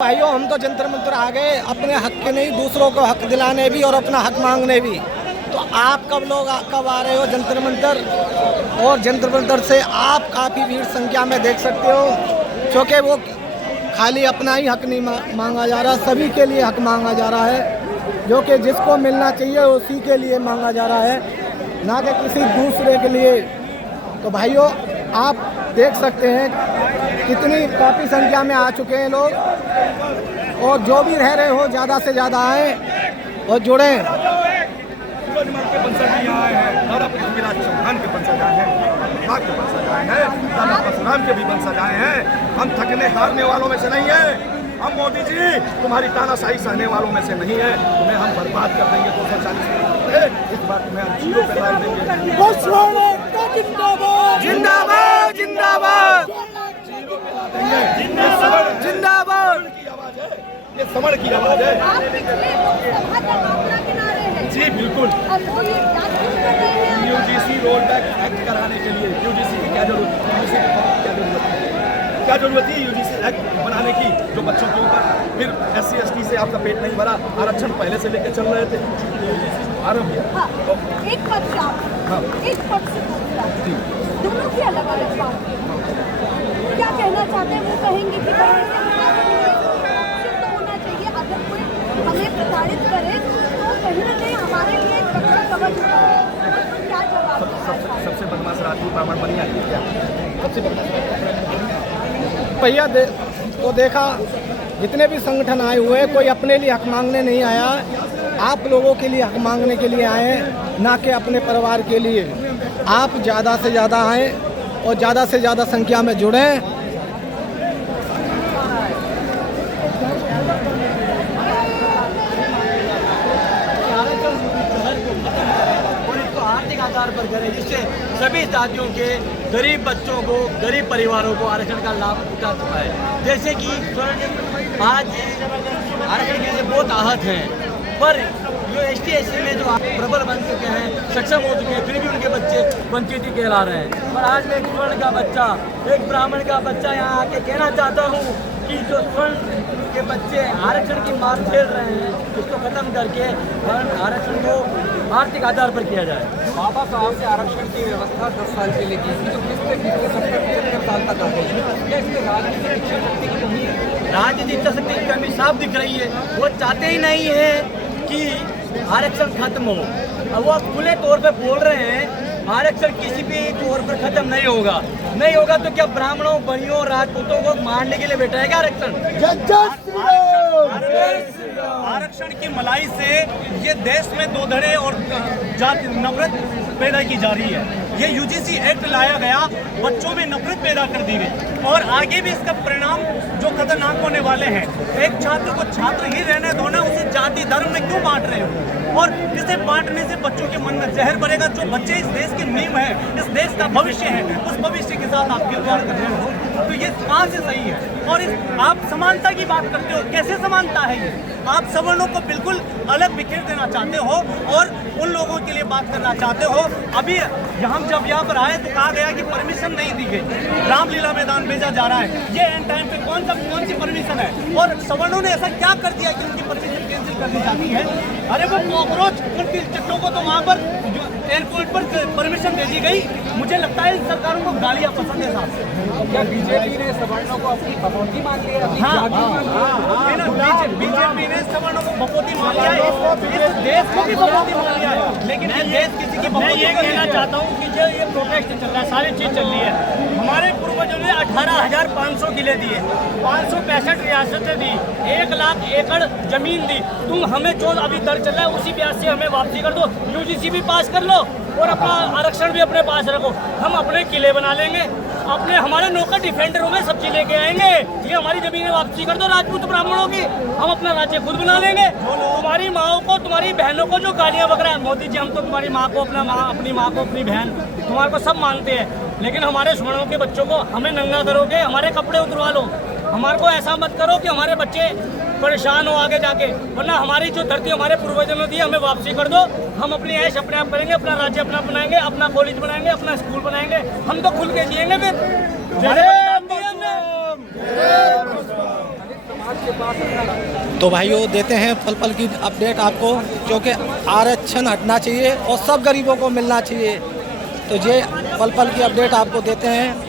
भाइयों, हम तो जंतर मंतर आ गए अपने हक के नहीं, दूसरों को हक दिलाने भी और अपना हक मांगने भी। तो आप कब आ रहे हो जंतर मंतर? और जंतर मंतर से आप काफ़ी भीड़ संख्या में देख सकते हो, क्योंकि वो खाली अपना ही हक नहीं मांगा जा रहा, सभी के लिए हक मांगा जा रहा है, जो कि जिसको मिलना चाहिए उसी के लिए मांगा जा रहा है, ना कि किसी दूसरे के लिए। तो भाइयों, आप देख सकते हैं कितनी काफ़ी संख्या में आ चुके हैं लोग, और जो भी रह रहे हो ज़्यादा से ज़्यादा आए और जुड़ें। के वंशज भी यहाँ आए हैं, दादा पृथ्वीराज चौहान के वंशज आए हैं, भाग के वंशज आए हैं, दादा परशुराम के भी वंशज आए हैं। हम थकने हारने वालों में से नहीं है। हम मोदी जी तुम्हारी तानाशाही सहने वालों में से नहीं है। तुम्हें हम बर्बाद कर देंगे 240 इस बार तुम्हें हम जीरो पे ला देंगे। जिंदाबाद जिंदाबाद जिंदाबाद जिंदाबाद की आवाज है, ये समर की आवाज है। जी बिल्कुल। यूजीसी रोल बैक एक्ट कराने के लिए यूजीसी की क्या जरूरत थी यूजीसी एक्ट बनाने की, जो बच्चों के ऊपर फिर SC ST से आपका पेट नहीं भरा, आरक्षण पहले से लेकर चल रहे थे। एक पद से एक पद से दोनों की अलग अलग बात क्या कहना चाहते हैं? वो कहेंगे कि तो होना चाहिए, अगर कोई हमें प्रताड़ित करे तो कहीं ना कहीं हमारे लिए एक रक्षा कवच होता है। क्या जवाब? सबसे बदमाश राजदूत ब्राह्मण बनी आई है क्या? सबसे बदमाश भैया तो देखा, जितने भी संगठन आए हुए हैं, कोई अपने लिए हक मांगने नहीं आया, आप लोगों के लिए हक मांगने के लिए आए हैं, ना कि अपने परिवार के लिए। आप ज़्यादा से ज़्यादा आएँ और ज़्यादा से ज़्यादा संख्या में जुड़ें। आर्थिक आधार पर करें, जिससे सभी जातियों के गरीब बच्चों को, गरीब परिवारों को आरक्षण का लाभ उठा चुका है। जैसे कि आज आरक्षण के लिए बहुत आहत हैं, पर जो ST SC में जो प्रबल बन चुके हैं, सक्षम हो चुके हैं, फिर भी उनके बच्चे वंचित ही कहला रहे हैं। पर आज मैं एक स्वर्ण का बच्चा, एक ब्राह्मण का बच्चा यहाँ आके कहना चाहता हूँ कि जो स्वर्ण के बच्चे आरक्षण की मार झेल रहे हैं, उसको खत्म करके आरक्षण को आर्थिक आधार पर किया जाए। बाबा साहब से आरक्षण की व्यवस्था 10 साल के लिए की थी, जो किस पे 70 साल तक आ गई। क्या इसमें राजनीतिक इच्छा शक्ति की कमी है? राजनीतिक इच्छा शक्ति की कमी साफ दिख रही है। वो चाहते ही नहीं है कि आरक्षण खत्म हो। अब वो खुले तौर पे बोल रहे हैं आरक्षण किसी भी तौर पर खत्म नहीं होगा। नहीं होगा तो क्या ब्राह्मणों, बनियों, राजपूतों को मारने के लिए बैठा है क्या आरक्षण? आरक्षण की मलाई से ये देश में दो धड़े और जाति नफरत पैदा की जा रही है। ये यूजीसी एक्ट लाया गया, बच्चों में नफरत पैदा कर दी गई, और आगे भी इसका परिणाम जो खतरनाक होने वाले हैं। एक छात्र को छात्र ही रहने दो ना, उसे जाति धर्म में क्यों बांट रहे हो? और इसे बांटने से बच्चों के मन में जहर भरेगा। जो बच्चे इस देश की नींव है, इस देश का भविष्य है, उस भविष्य के साथ आप खिलवाड़ कर रहे हो, तो ये कहाँ से सही है? और आप समानता की बात करते हो, कैसे समानता है ये? आप सवर्णों को बिल्कुल अलग बिखेर देना चाहते हो और उन लोगों के लिए बात करना चाहते हो। अभी हम जब यहाँ पर आए तो कहा गया कि परमिशन नहीं दी गई, रामलीला मैदान भेजा जा रहा है। ये एंड टाइम पे कौन सी परमिशन है? और सवर्णों ने ऐसा क्या कर दिया कि उनकी परमिशन कैंसिल कर दी जाती है? अरे वो कॉकरोच, उनकी चट्टों को तो वहाँ पर एयरपोर्ट पर परमिशन दे दी गई। मुझे लगता है इन सरकारों को गालियाँ पसंद है साहब। क्या बीजेपी ने सवर्णों को अपनी भगवती मान लिया? बीजेपी ने सवर्णों को भगवती मान लिया है, इस देश को भी भगवती मान लिया है। लेकिन ये देश किसी की मैं ये कहना चाहता हूँ कि जो ये प्रोटेस्ट चल रहा है, सारी चीज़ चल रही है। हमारे पूर्वजों ने 18,500 किले दिए, 565 रियासतें दी, 1 लाख एकड़ जमीन दी। तुम हमें जो अभी दर चल रहा है उसी ब्याज से हमें वापसी कर दो, यूजीसी भी पास कर लो और अपना आरक्षण भी अपने पास रखो। हम अपने किले बना लेंगे, अपने हमारे नौकर डिफेंडरों में सब्जी लेके आएंगे। ये हमारी जमीनें वापसी कर दो राजपूत ब्राह्मणों की, हम अपना राज्य खुद बना लेंगे। तुम्हारी माओ को, तुम्हारी बहनों को जो गालियाँ बक रहा है, मोदी जी हम तो तुम्हारी माँ को अपनी माँ को अपनी बहन, तुम्हारे को सब मानते हैं, लेकिन हमारे सवर्णों के बच्चों को हमें नंगा करोगे, हमारे कपड़े उतरवा लो। हमारे को ऐसा मत करो कि हमारे बच्चे परेशान हो आगे जाके, वरना हमारी जो धरती हमारे पूर्वजों ने दी हमें वापसी कर दो। हम अपनी ऐश अपने आप करेंगे, अपना राज्य अपना बनाएंगे, अपना कॉलेज बनाएंगे, अपना स्कूल बनाएंगे, हम तो खुल के जिएंगे फिर। आपके पास अपना तो भाइयों देते हैं पल पल की अपडेट आपको, क्योंकि आरक्षण हटना चाहिए और सब गरीबों को मिलना चाहिए। तो ये पल पल की अपडेट आपको देते हैं।